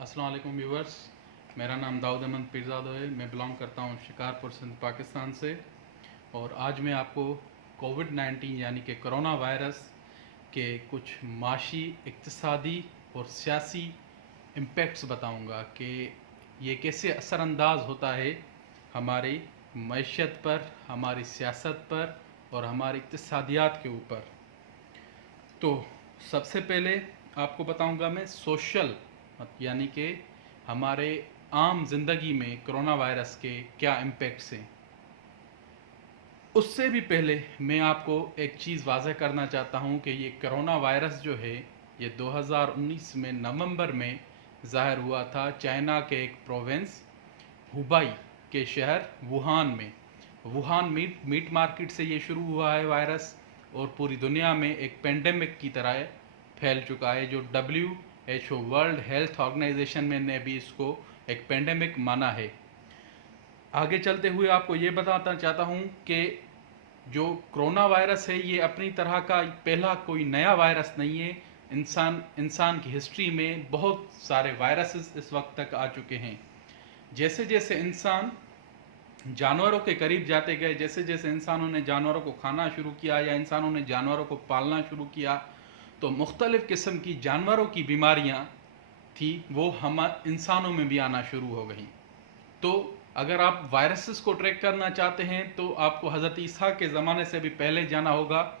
अस्सलाम वालेकुम व्यूवर्स। मेरा नाम दाऊद अहमद पीरज़ादा है। मैं बिलोंग करता हूँ शिकारपुर सिंध पाकिस्तान से। और आज मैं आपको कोविड-19 यानी कि कोरोना वायरस के कुछ माशी, इक़्तिसादी और सियासी इम्पैक्ट्स बताऊंगा कि ये कैसे असरअंदाज होता है हमारी मईशत पर, हमारी सियासत पर और हमारी इक़्तिसादियात के ऊपर। तो सबसे पहले आपको बताऊंगा मैं सोशल यानी कि हमारे आम जिंदगी में कोरोना वायरस के क्या इम्पैक्ट्स हैं। उससे भी पहले मैं आपको एक चीज़ वाज़ह करना चाहता हूं कि ये कोरोना वायरस जो है ये 2019 में नवंबर में ज़ाहिर हुआ था चाइना के एक प्रोविंस हुबाई के शहर वुहान में। वुहान मीट मार्केट से ये शुरू हुआ है वायरस और पूरी दुनिया में एक पेंडेमिक की तरह फैल चुका है, जो WHO वर्ल्ड हेल्थ ऑर्गेनाइजेशन ने भी इसको एक पेंडेमिक माना है। आगे चलते हुए आपको ये बताना चाहता हूँ कि जो कोरोना वायरस है ये अपनी तरह का पहला कोई नया वायरस नहीं है। इंसान की हिस्ट्री में बहुत सारे वायरसेस इस वक्त तक आ चुके हैं। जैसे जैसे इंसान जानवरों के करीब जाते गए, जैसे जैसे इंसानों ने जानवरों को खाना शुरू किया या इंसानों ने जानवरों को पालना शुरू किया, तो मुख्तलिफ़ किस्म की जानवरों की बीमारियां थी वो हम इंसानों में भी आना शुरू हो गई। तो अगर आप वायरसेस को ट्रैक करना चाहते हैं तो आपको हज़रत ईसा के ज़माने से भी पहले जाना होगा।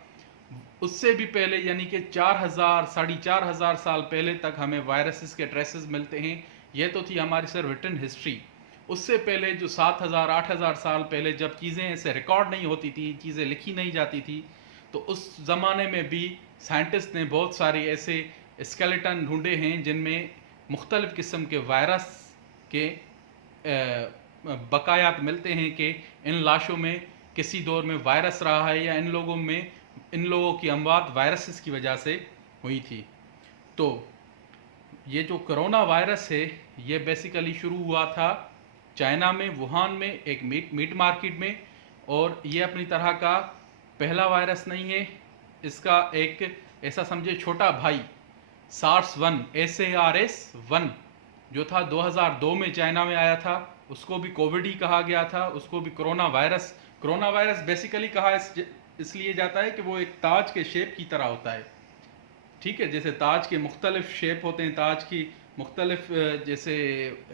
उससे भी पहले यानी कि 4000 4,500 साल पहले तक हमें वायरसेस के ट्रेसेस मिलते हैं। यह तो थी हमारी सिर्फ रिटन हिस्ट्री। उससे पहले जो 7,000 8,000 साल पहले जब चीज़ें ऐसे रिकॉर्ड नहीं होती थी, चीज़ें लिखी नहीं जाती थी, तो उस ज़माने में भी साइंटिस्ट ने बहुत सारे ऐसे स्केलेटन ढूंढे हैं जिनमें मुख्तलिफ़ किस्म के वायरस के बकायात मिलते हैं कि इन लाशों में किसी दौर में वायरस रहा है या इन लोगों की अमवात वायरसेस की वजह से हुई थी। तो ये जो कोरोना वायरस है ये बेसिकली शुरू हुआ था चाइना में, वुहान में, एक मीट मार्केट में। और ये अपनी तरह का पहला वायरस नहीं है। इसका एक ऐसा समझे छोटा भाई SARS-1 जो था 2002 में चाइना में आया था, उसको भी कोविड ही कहा गया था, उसको भी कोरोना वायरस बेसिकली कहा इसलिए जाता है कि वो एक ताज के शेप की तरह होता है। ठीक है, जैसे ताज के मुख्तलिफ शेप होते हैं, ताज की मुख्तलिफ जैसे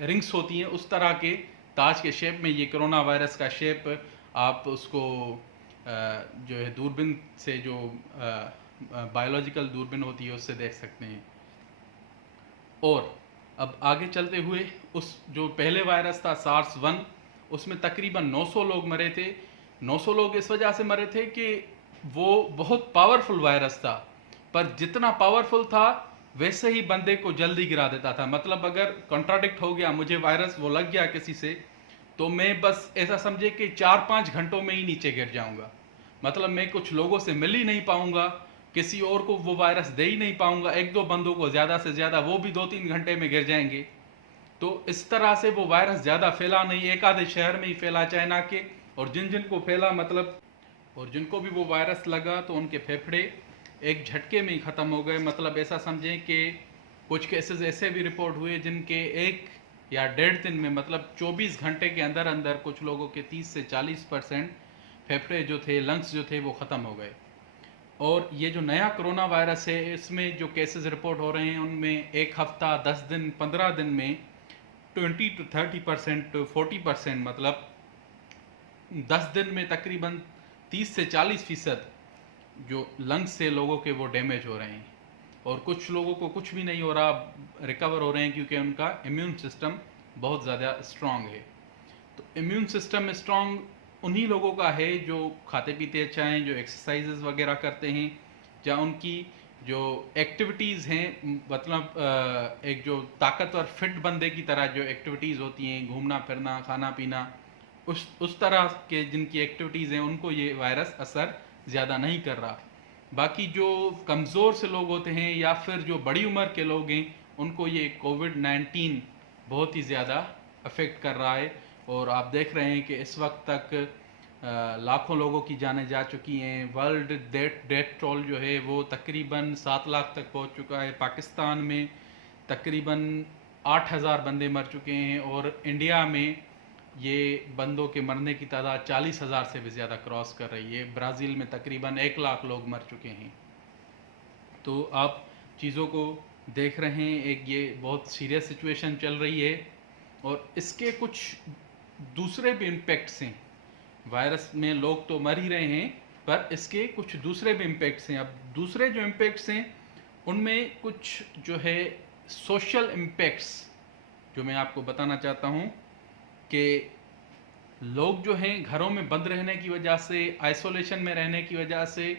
रिंग्स होती हैं, उस तरह के ताज के शेप में ये कोरोना वायरस का शेप आप उसको जो है दूरबीन से, जो बायोलॉजिकल दूरबीन होती है उससे देख सकते हैं। और अब आगे चलते हुए उस जो पहले वायरस था SARS-1, उसमें तकरीबन 900 लोग मरे थे। 900 लोग इस वजह से मरे थे कि वो बहुत पावरफुल वायरस था, पर जितना पावरफुल था वैसे ही बंदे को जल्दी गिरा देता था। मतलब अगर कॉन्ट्राडिक्ट हो गया, मुझे वायरस वो लग गया किसी से, तो मैं बस ऐसा समझे कि 4-5 घंटों में ही नीचे गिर जाऊंगा। मतलब मैं कुछ लोगों से मिल ही नहीं पाऊंगा, किसी और को वो वायरस दे ही नहीं पाऊंगा, 1-2 बंदों को ज़्यादा से ज़्यादा, वो भी 2-3 घंटे में गिर जाएंगे। तो इस तरह से वो वायरस ज़्यादा फैला नहीं, एक आधे शहर में ही फैला चाइना के। और जिनको फैला मतलब, और जिनको भी वो वायरस लगा तो उनके फेफड़े एक झटके में ही ख़त्म हो गए। मतलब ऐसा समझें कि कुछ केसेस ऐसे भी रिपोर्ट हुए जिनके 1 या 1.5 दिन में, मतलब 24 घंटे के अंदर अंदर कुछ लोगों के 30 से 40% फेफड़े जो थे, लंग्स जो थे, वो ख़त्म हो गए। और ये जो नया कोरोना वायरस है, इसमें जो केसेस रिपोर्ट हो रहे हैं उनमें 1 हफ्ता, 10 दिन, 15 दिन में 20 to 30% 40%, मतलब 10 दिन में तकरीबन 30 से 40% जो लंग्स से लोगों के वो डैमेज हो रहे हैं। और कुछ लोगों को कुछ भी नहीं हो रहा, रिकवर हो रहे हैं, क्योंकि उनका इम्यून सिस्टम बहुत ज़्यादा स्ट्रांग है। तो इम्यून सिस्टम स्ट्रांग उन्हीं लोगों का है जो खाते पीते अच्छा हैं, जो एक्सरसाइजेज वगैरह करते हैं, या उनकी जो एक्टिविटीज़ हैं, मतलब एक जो ताकतवर फिट बंदे की तरह जो एक्टिविटीज़ होती हैं, घूमना फिरना, खाना पीना, उस तरह के जिनकी एक्टिविटीज़ हैं उनको ये वायरस असर ज़्यादा नहीं कर रहा। बाकी जो कमज़ोर से लोग होते हैं या फिर जो बड़ी उम्र के लोग हैं, उनको ये कोविड-19 बहुत ही ज़्यादा अफेक्ट कर रहा है। और आप देख रहे हैं कि इस वक्त तक लाखों लोगों की जानें जा चुकी हैं। वर्ल्ड डेथ टोल जो है वो तकरीबन 7 लाख तक पहुंच चुका है। पाकिस्तान में तकरीबन 8,000 बंदे मर चुके हैं, और इंडिया में ये बंदों के मरने की तादाद 40,000 से भी ज़्यादा क्रॉस कर रही है। ब्राज़ील में तकरीबन 1 लाख लोग मर चुके हैं। तो आप चीज़ों को देख रहे हैं, एक ये बहुत सीरियस सिचुएशन चल रही है, और इसके कुछ दूसरे भी इम्पेक्ट्स हैं। वायरस में लोग तो मर ही रहे हैं, पर इसके कुछ दूसरे भी इम्पेक्ट्स हैं। अब दूसरे जो इम्पेक्ट्स हैं उनमें कुछ जो है सोशल इम्पेक्ट्स जो मैं आपको बताना चाहता हूँ, कि लोग जो हैं घरों में बंद रहने की वजह से, आइसोलेशन में रहने की वजह से,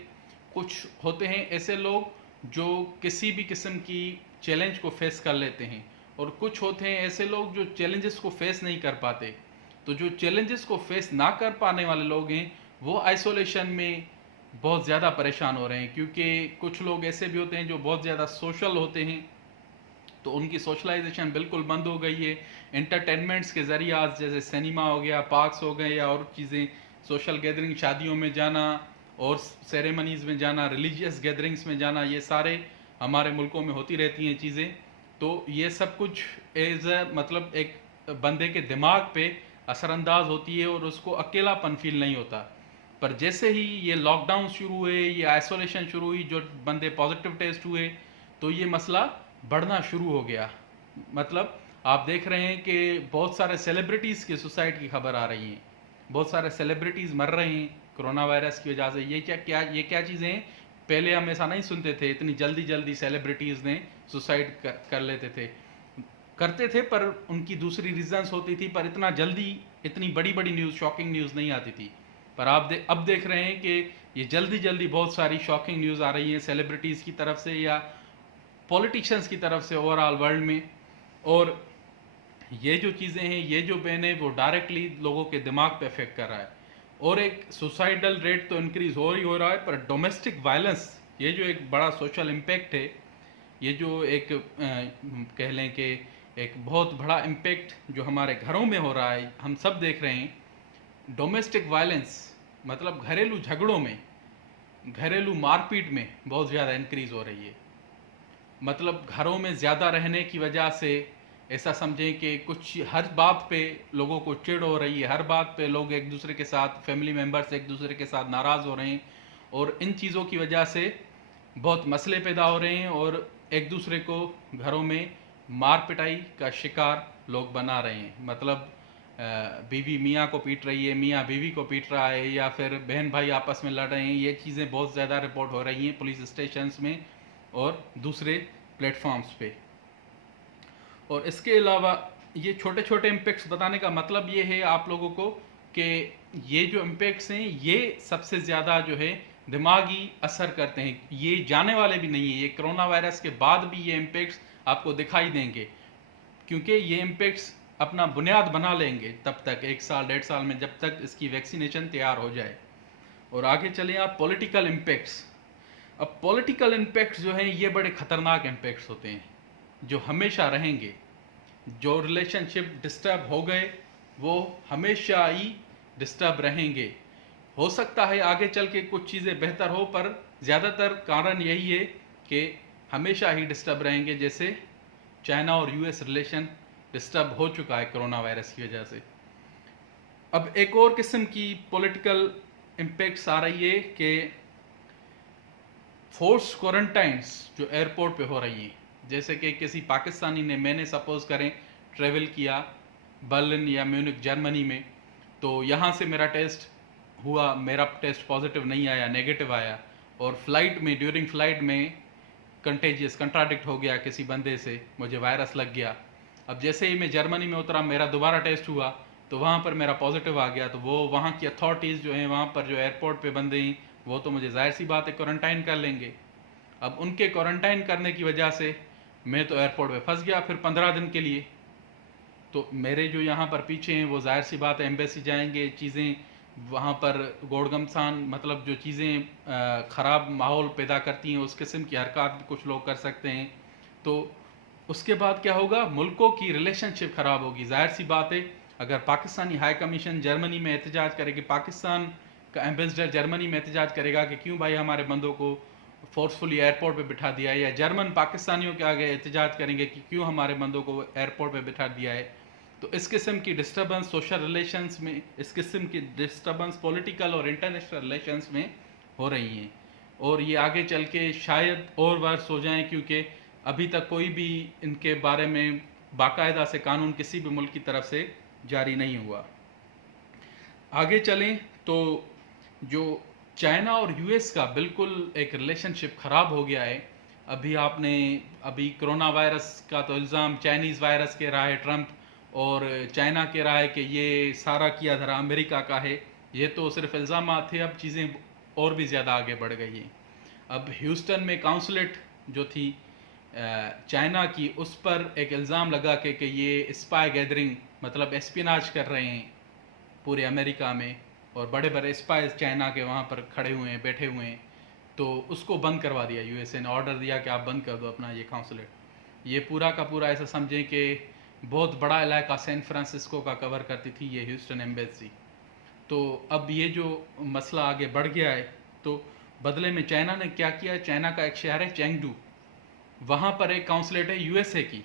कुछ होते हैं ऐसे लोग जो किसी भी किस्म की चैलेंज को फेस कर लेते हैं, और कुछ होते हैं ऐसे लोग जो चैलेंजेस को फेस नहीं कर पाते। तो जो चैलेंजेस को फेस ना कर पाने वाले लोग हैं वो आइसोलेशन में बहुत ज़्यादा परेशान हो रहे हैं, क्योंकि कुछ लोग ऐसे भी होते हैं जो बहुत ज़्यादा सोशल होते हैं, तो उनकी सोशलाइजेशन बिल्कुल बंद हो गई है। एंटरटेनमेंट्स के ज़रिए आज जैसे सिनेमा हो गया, पार्क्स हो गए, या और चीज़ें, सोशल गैदरिंग, शादियों में जाना और सेरेमनीज़ में जाना, रिलीजियस गैदरिंग्स में जाना, ये सारे हमारे मुल्कों में होती रहती हैं चीज़ें। तो ये सब कुछ एज मतलब एक बंदे के दिमाग पे असरअंदाज होती है, और उसको अकेलापन फील नहीं होता। पर जैसे ही ये लॉकडाउन शुरू हुए, ये आइसोलेशन शुरू हुई, जो बंदे पॉजिटिव टेस्ट हुए, तो ये मसला बढ़ना शुरू हो गया। मतलब आप देख रहे हैं कि बहुत सारे सेलिब्रिटीज़ के सुसाइड की खबर आ रही है, बहुत सारे सेलिब्रिटीज़ मर रहे हैं कोरोना वायरस की वजह से। ये क्या चीज़ें हैं, पहले हम ऐसा नहीं सुनते थे, इतनी जल्दी जल्दी सेलिब्रिटीज़ ने सुसाइड कर लेते थे, करते थे, पर उनकी दूसरी रीजंस होती थी, पर इतना जल्दी इतनी बड़ी बड़ी न्यूज़, शॉकिंग न्यूज़ नहीं आती थी। पर आप अब देख रहे हैं कि ये जल्दी जल्दी बहुत सारी शॉकिंग न्यूज़ आ रही है सेलिब्रिटीज़ की तरफ से या पॉलिटिशियंस की तरफ से ओवरऑल वर्ल्ड में। और ये जो चीज़ें हैं, ये जो बैन है, वो डायरेक्टली लोगों के दिमाग पे अफेक्ट कर रहा है। और एक सुसाइडल रेट तो इंक्रीज हो रहा है, पर डोमेस्टिक वायलेंस, ये जो एक बड़ा सोशल इम्पेक्ट है, ये जो एक कह लें कि एक बहुत बड़ा इम्पेक्ट जो हमारे घरों में हो रहा है, हम सब देख रहे हैं। डोमेस्टिक वायलेंस मतलब घरेलू झगड़ों में, घरेलू मारपीट में बहुत ज़्यादा इंक्रीज हो रही है। मतलब घरों में ज़्यादा रहने की वजह से ऐसा समझें कि कुछ हर बात पे लोगों को चिढ़ हो रही है, हर बात पे लोग एक दूसरे के साथ, फैमिली मेम्बर्स एक दूसरे के साथ नाराज़ हो रहे हैं, और इन चीज़ों की वजह से बहुत मसले पैदा हो रहे हैं, और एक दूसरे को घरों में मार पिटाई का शिकार लोग बना रहे हैं। मतलब बीवी मियाँ को पीट रही है, मियाँ बीवी को पीट रहा है, या फिर बहन भाई आपस में लड़ रहे हैं। ये चीज़ें बहुत ज़्यादा रिपोर्ट हो रही हैं पुलिस स्टेशंस में और दूसरे प्लेटफॉर्म्स पे। और इसके अलावा ये छोटे छोटे इम्पैक्ट्स बताने का मतलब ये है आप लोगों को कि ये जो इम्पैक्ट्स हैं ये सबसे ज़्यादा जो है दिमागी असर करते हैं। ये जाने वाले भी नहीं है, ये कोरोना वायरस के बाद भी ये इम्पैक्ट्स आपको दिखाई देंगे, क्योंकि ये इम्पैक्ट्स अपना बुनियाद बना लेंगे तब तक, 1 साल 1.5 साल में, जब तक इसकी वैक्सीनेशन तैयार हो जाए। और आगे चलें आप पॉलिटिकल इम्पैक्ट्स। अब पॉलिटिकल इम्पैक्ट्स जो हैं ये बड़े ख़तरनाक इम्पैक्ट्स होते हैं जो हमेशा रहेंगे। जो रिलेशनशिप डिस्टर्ब हो गए वो हमेशा ही डिस्टर्ब रहेंगे। हो सकता है आगे चल के कुछ चीज़ें बेहतर हो, पर ज़्यादातर कारण यही है कि हमेशा ही डिस्टर्ब रहेंगे। जैसे चाइना और यूएस रिलेशन डिस्टर्ब हो चुका है कोरोना वायरस की वजह से। अब एक और किस्म की पॉलिटिकल इम्पैक्ट्स आ रही है कि फोर्स क्वारंटाइंस जो एयरपोर्ट पे हो रही हैं। जैसे कि किसी पाकिस्तानी ने, मैंने सपोज करें ट्रेवल किया बर्लिन या म्यूनिक जर्मनी में, तो यहाँ से मेरा टेस्ट हुआ, मेरा टेस्ट पॉजिटिव नहीं आया, नेगेटिव आया, और फ्लाइट में, ड्यूरिंग फ्लाइट में कंटेजियस, कंट्राडिक्ट हो गया किसी बंदे से, मुझे वायरस लग गया। अब जैसे ही मैं जर्मनी में उतरा, मेरा दोबारा टेस्ट हुआ तो वहाँ पर मेरा पॉजिटिव आ गया। तो वो वहाँ की अथॉरिटीज़ जो हैं, वहाँ पर जो एयरपोर्ट पे बंदे हैं, वो तो मुझे जाहिर सी बात है क्वारंटाइन कर लेंगे। अब उनके क्वारंटाइन करने की वजह से मैं तो एयरपोर्ट पे फंस गया फिर 15 दिन के लिए। तो मेरे जो यहाँ पर पीछे हैं वो जाहिर सी बात है एम्बेसी जाएंगे, चीज़ें वहाँ पर गोड़गमसान, मतलब जो चीज़ें ख़राब माहौल पैदा करती हैं उस किस्म की हरकत भी कुछ लोग कर सकते हैं। तो उसके बाद क्या होगा, मुल्कों की रिलेशनशिप ख़राब होगी। जाहिर सी बात है अगर पाकिस्तानी हाई कमीशन जर्मनी में एहतजाज करेगी, पाकिस्तान का एम्बेसडर जर्मनी में एहतजाज करेगा कि क्यों भाई हमारे बंदों को फोर्सफुली एयरपोर्ट पे बिठा दिया है, या जर्मन पाकिस्तानियों के आगे एहतजाज करेंगे कि क्यों हमारे बंदों को एयरपोर्ट पे बिठा दिया है। तो इस किस्म की डिस्टर्बेंस सोशल रिलेशंस में, इस किस्म की डिस्टर्बेंस पॉलिटिकल और इंटरनेशनल रिलेशंस में हो रही हैं, और ये आगे चल के शायद और वर्स हो जाएं, क्योंकि अभी तक कोई भी इनके बारे में बाकायदा से कानून किसी भी मुल्क की तरफ से जारी नहीं हुआ। आगे चलें तो जो चाइना और यूएस का बिल्कुल एक रिलेशनशिप ख़राब हो गया है। अभी कोरोना वायरस का तो इल्ज़ाम चाइनीज़ वायरस के रहा है ट्रंप, और चाइना के रहा है कि ये सारा किया धरा अमेरिका का है। ये तो सिर्फ इल्ज़ाम थे, अब चीज़ें और भी ज़्यादा आगे बढ़ गई हैं। अब ह्यूस्टन में काउंसलेट जो थी चाइना की, उस पर एक इल्ज़ाम लगा कि ये स्पाई गैदरिंग मतलब एस्पिनाज कर रहे हैं पूरे अमेरिका में, और बड़े बड़े स्पाइस चाइना के वहाँ पर खड़े हुए हैं, बैठे हुए हैं। तो उसको बंद करवा दिया, यूएसए ने ऑर्डर दिया कि आप बंद कर दो अपना ये काउंसलेट। ये पूरा का पूरा ऐसा समझें कि बहुत बड़ा इलाका सैन फ्रांसिस्को का कवर करती थी ये ह्यूस्टन एम्बेसी। तो अब ये जो मसला आगे बढ़ गया है, तो बदले में चाइना ने क्या किया, चाइना का एक शहर है चेंगडू, वहाँ पर एक काउंसलेट है यूएसए की।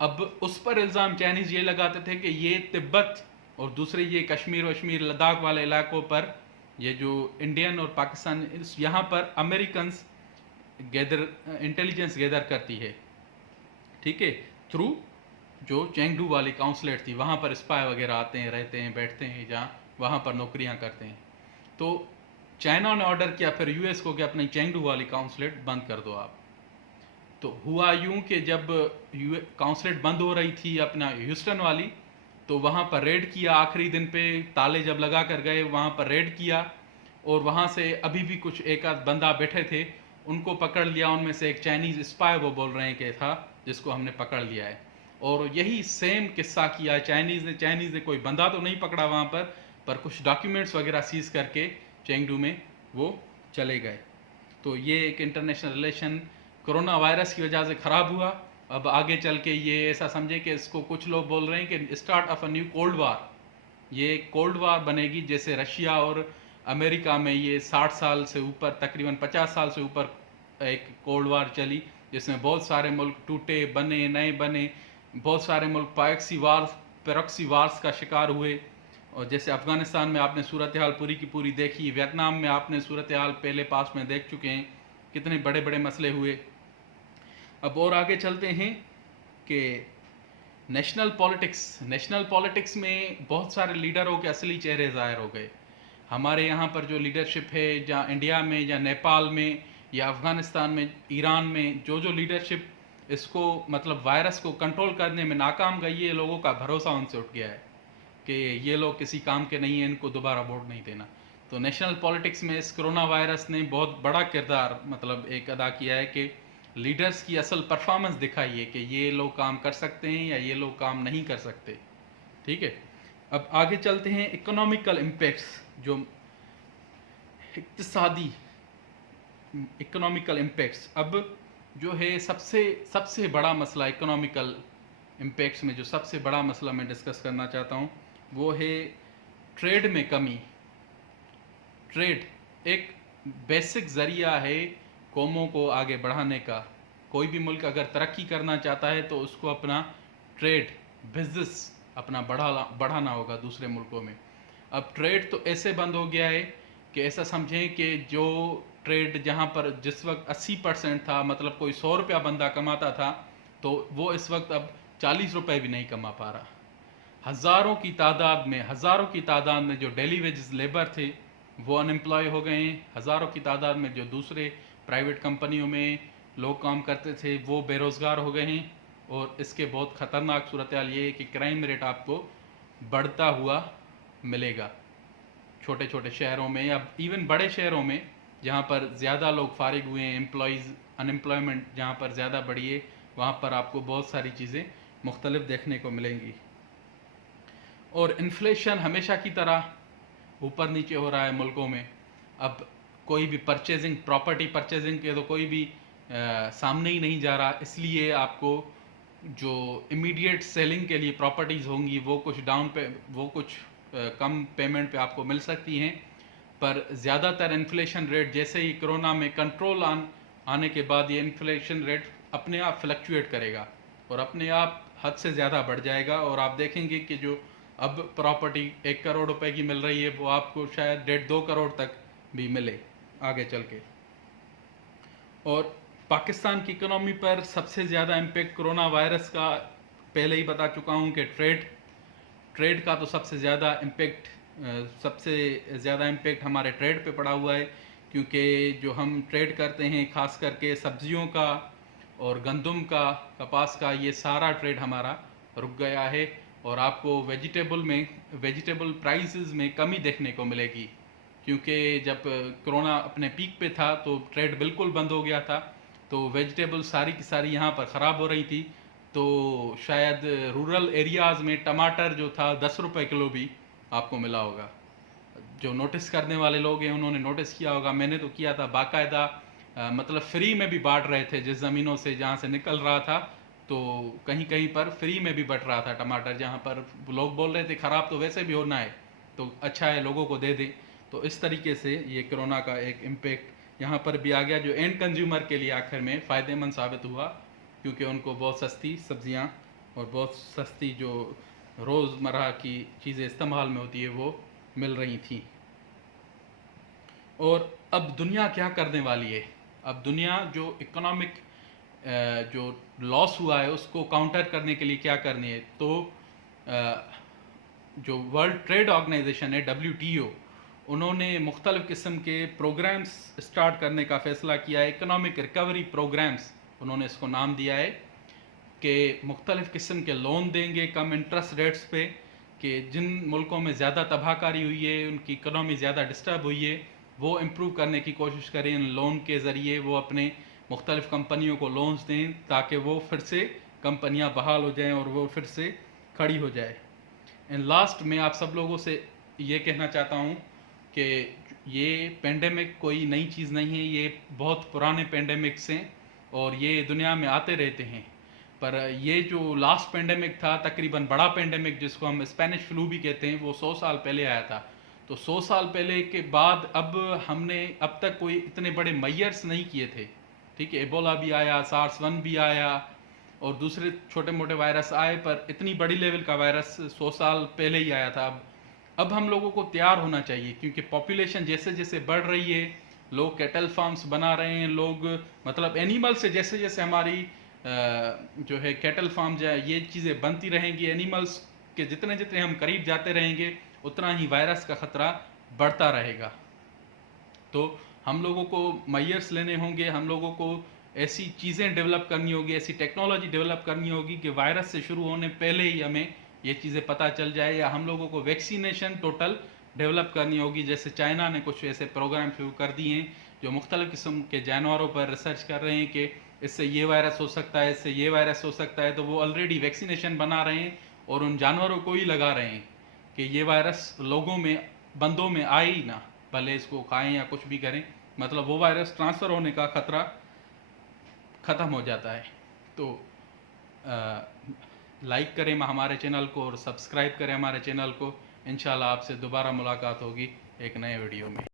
अब उस पर इल्ज़ाम चाइनीज़ ये लगाते थे कि ये तिब्बत और दूसरे ये कश्मीर वश्मीर लद्दाख वाले इलाकों पर ये जो इंडियन और पाकिस्तान यहाँ पर अमेरिकन्स इंटेलिजेंस गैदर करती है, ठीक है, थ्रू जो चेंगडू वाली काउंसलेट थी, वहाँ पर स्पाई वगैरह आते हैं, रहते हैं, बैठते हैं, जहाँ वहाँ पर नौकरियाँ करते हैं। तो चाइना ने ऑर्डर किया फिर यूएस को कि अपनी चेंगडू वाली काउंसलेट बंद कर दो आप। तो हुआ यूं कि जब काउंसलेट बंद हो रही थी अपना ह्यूस्टन वाली, तो वहाँ पर रेड किया, आखिरी दिन पे ताले जब लगा कर गए वहाँ पर रेड किया, और वहाँ से अभी भी कुछ एक आध बंदा बैठे थे, उनको पकड़ लिया। उनमें से एक चाइनीज़ स्पाई वो बोल रहे हैं कि था, जिसको हमने पकड़ लिया है। और यही सेम किस्सा किया चाइनीज़ ने कोई बंदा तो नहीं पकड़ा वहाँ पर कुछ डॉक्यूमेंट्स वगैरह सीज करके चेंगडू में वो चले गए। तो ये एक इंटरनेशनल रिलेशन कोरोना वायरस की वजह से ख़राब हुआ। अब आगे चल के ये ऐसा समझे कि इसको कुछ लोग बोल रहे हैं कि start of a new cold war, ये कोल्ड वार बनेगी, जैसे रशिया और अमेरिका में ये 60 साल से ऊपर, तकरीबन 50 साल से ऊपर एक कोल्ड वार चली, जिसमें बहुत सारे मुल्क टूटे, बने, नए बने, बहुत सारे मुल्क प्रॉक्सी वार्स का शिकार हुए। और जैसे अफ़गानिस्तान में आपने सूरत हाल पूरी की पूरी देखी, वियतनाम में आपने सूरत हाल पहले पास में देख चुके हैं, कितने बड़े बड़े मसले हुए। अब और आगे चलते हैं कि नेशनल पॉलिटिक्स में बहुत सारे लीडरों के असली चेहरे ज़ाहिर हो गए। हमारे यहाँ पर जो लीडरशिप है, जहाँ इंडिया में या नेपाल में या अफ़गानिस्तान में, ईरान में, जो लीडरशिप इसको मतलब वायरस को कंट्रोल करने में नाकाम गई है, लोगों का भरोसा उनसे उठ गया है कि ये लोग किसी काम के नहीं हैं, इनको दोबारा वोट नहीं देना। तो नेशनल पॉलिटिक्स में इस कोरोना वायरस ने बहुत बड़ा किरदार मतलब एक अदा किया है कि लीडर्स की असल परफॉर्मेंस दिखाई है कि ये लोग काम कर सकते हैं या ये लोग काम नहीं कर सकते, ठीक है। अब आगे चलते हैं इकोनॉमिकल इम्पैक्ट्स, जो इक्तिसादी इकोनॉमिकल इम्पैक्ट्स। अब जो है सबसे बड़ा मसला इकोनॉमिकल इम्पैक्ट्स में, जो सबसे बड़ा मसला मैं डिस्कस करना चाहता हूँ, वो है ट्रेड में कमी। ट्रेड एक बेसिक ज़रिया है कौमों को आगे बढ़ाने का। कोई भी मुल्क अगर तरक्की करना चाहता है तो उसको अपना ट्रेड बिजनेस अपना बढ़ाना होगा दूसरे मुल्कों में। अब ट्रेड तो ऐसे बंद हो गया है कि ऐसा समझें कि जो ट्रेड जहाँ पर जिस वक्त 80% था, मतलब कोई 100 रुपया बंदा कमाता था, तो वो इस वक्त अब 40 रुपये भी नहीं कमा पा रहा। हज़ारों की तादाद में जो डेली वेजेस लेबर थे वो अनएम्प्लॉय हो गए हैं। हज़ारों की तादाद में जो दूसरे प्राइवेट कंपनियों में लोग काम करते थे वो बेरोज़गार हो गए हैं। और इसके बहुत ख़तरनाक सूरत हाल ये है कि क्राइम रेट आपको बढ़ता हुआ मिलेगा छोटे छोटे शहरों में या इवन बड़े शहरों में, जहाँ पर ज़्यादा लोग फारिग हुए हैं, अनएम्प्लॉयमेंट जहाँ पर ज़्यादा बढ़ी है, वहाँ पर आपको बहुत सारी चीज़ें मुख्तलिफ देखने को मिलेंगी। और इन्फ्लेशन हमेशा की तरह ऊपर नीचे हो रहा है मुल्कों में। अब कोई भी प्रॉपर्टी परचेजिंग के तो कोई भी सामने ही नहीं जा रहा, इसलिए आपको जो इमीडिएट सेलिंग के लिए प्रॉपर्टीज़ होंगी वो कुछ कम पेमेंट पे आपको मिल सकती हैं। पर ज़्यादातर इन्फ्लेशन रेट जैसे ही कोरोना में कंट्रोल आने के बाद ये इन्फ्लेशन रेट अपने आप फ्लक्चुएट करेगा और अपने आप हद से ज़्यादा बढ़ जाएगा। और आप देखेंगे कि जो अब प्रॉपर्टी 1 करोड़ रुपए की मिल रही है वो आपको शायद 1.5-2 करोड़ तक भी मिले आगे चल के। और पाकिस्तान की इकोनॉमी पर सबसे ज़्यादा इम्पेक्ट कोरोना वायरस का पहले ही बता चुका हूँ कि ट्रेड का तो सबसे ज़्यादा इम्पेक्ट हमारे ट्रेड पे पड़ा हुआ है, क्योंकि जो हम ट्रेड करते हैं खास करके सब्जियों का और गंदम का, कपास का, ये सारा ट्रेड हमारा रुक गया है। और आपको वेजिटेबल प्राइसेस में कमी देखने को मिलेगी, क्योंकि जब कोरोना अपने पीक पे था तो ट्रेड बिल्कुल बंद हो गया था, तो वेजिटेबल सारी की सारी यहाँ पर ख़राब हो रही थी। तो शायद रूरल एरियाज़ में टमाटर जो था 10 रुपये किलो भी आपको मिला होगा। जो नोटिस करने वाले लोग हैं उन्होंने नोटिस किया होगा, मैंने तो किया था बाकायदा, मतलब फ्री में भी बांट रहे थे जिस ज़मीनों से जहाँ से निकल रहा था, तो कहीं कहीं पर फ्री में भी बट रहा था टमाटर, जहाँ पर लोग बोल रहे थे ख़राब तो वैसे भी होना है तो अच्छा है लोगों को दे दें। तो इस तरीके से ये कोरोना का एक इम्पेक्ट यहाँ पर भी आ गया, जो एंड कंज्यूमर के लिए आखिर में फ़ायदेमंद साबित हुआ, क्योंकि उनको बहुत सस्ती सब्जियाँ और बहुत सस्ती जो रोज़मर्रा की चीज़ें इस्तेमाल में होती है वो मिल रही थी। और अब दुनिया क्या करने वाली है? अब दुनिया जो इकोनॉमिक जो लॉस हुआ है उसको काउंटर करने के लिए क्या करनी है? तो जो वर्ल्ड ट्रेड ऑर्गेनाइजेशन है WTO, उन्होंने मुख्तलिफ़ किस्म के प्रोग्राम्स स्टार्ट करने का फ़ैसला किया है। इकोनॉमिक रिकवरी प्रोग्राम्स उन्होंने इसको नाम दिया है कि मुख्तलिफ़ किस्म के लोन देंगे कम इंटरेस्ट रेट्स पे, कि जिन मुल्कों में ज़्यादा तबाहकारी हुई है, उनकी इकनॉमी ज़्यादा डिस्टर्ब हुई है, वो इम्प्रूव करने की कोशिश करें। इन लोन के ज़रिए वो अपने मुख्तलिफ़ कंपनियों को लोन्स दें ताकि वो फिर से कंपनियां बहाल हो जाएं और वो फिर से खड़ी हो जाए। एंड लास्ट में आप सब लोगों से ये कहना चाहता हूँ कि ये पेंडेमिक कोई नई चीज़ नहीं है, ये बहुत पुराने पेंडेमिक्स हैं और ये दुनिया में आते रहते हैं। पर ये जो लास्ट पेंडेमिक था, तकरीबन बड़ा पेंडेमिक जिसको हम स्पेनिश फ्लू भी कहते हैं, वो 100 साल पहले आया था। तो 100 साल पहले के बाद अब हमने अब तक कोई इतने बड़े मेजर्स नहीं किए थे, ठीक है। एबोला भी आया, SARS-1 भी आया और दूसरे छोटे मोटे वायरस आए, पर इतनी बड़ी लेवल का वायरस 100 साल पहले ही आया था। अब हम लोगों को तैयार होना चाहिए, क्योंकि पॉपुलेशन जैसे जैसे बढ़ रही है, लोग कैटल फार्म्स बना रहे हैं, लोग मतलब एनिमल से जैसे जैसे हमारी जो है कैटल फार्म जो है ये चीज़ें बनती रहेंगी, एनिमल्स के जितने जितने हम करीब जाते रहेंगे उतना ही वायरस का ख़तरा बढ़ता रहेगा। तो हम लोगों को मेजर्स लेने होंगे, हम लोगों को ऐसी चीज़ें डेवलप करनी होगी, ऐसी टेक्नोलॉजी डेवलप करनी होगी कि वायरस से शुरू होने पहले ही हमें ये चीज़ें पता चल जाए, या हम लोगों को वैक्सीनेशन टोटल डेवलप करनी होगी। जैसे चाइना ने कुछ ऐसे प्रोग्राम शुरू कर दिए हैं जो मुख्तलिफ़ किस्म के जानवरों पर रिसर्च कर रहे हैं कि इससे ये वायरस हो सकता है, इससे ये वायरस हो सकता है, तो वो ऑलरेडी वैक्सीनेशन बना रहे हैं और उन जानवरों को ही लगा रहे हैं कि ये वायरस लोगों में, बंदों में आए ही ना, भले इसको खाएं या कुछ भी करें, मतलब वो वायरस ट्रांसफ़र होने का ख़तरा ख़त्म हो जाता है। तो लाइक करें हमारे चैनल को और सब्सक्राइब करें हमारे चैनल को। इंशाल्लाह आपसे दोबारा मुलाकात होगी एक नए वीडियो में।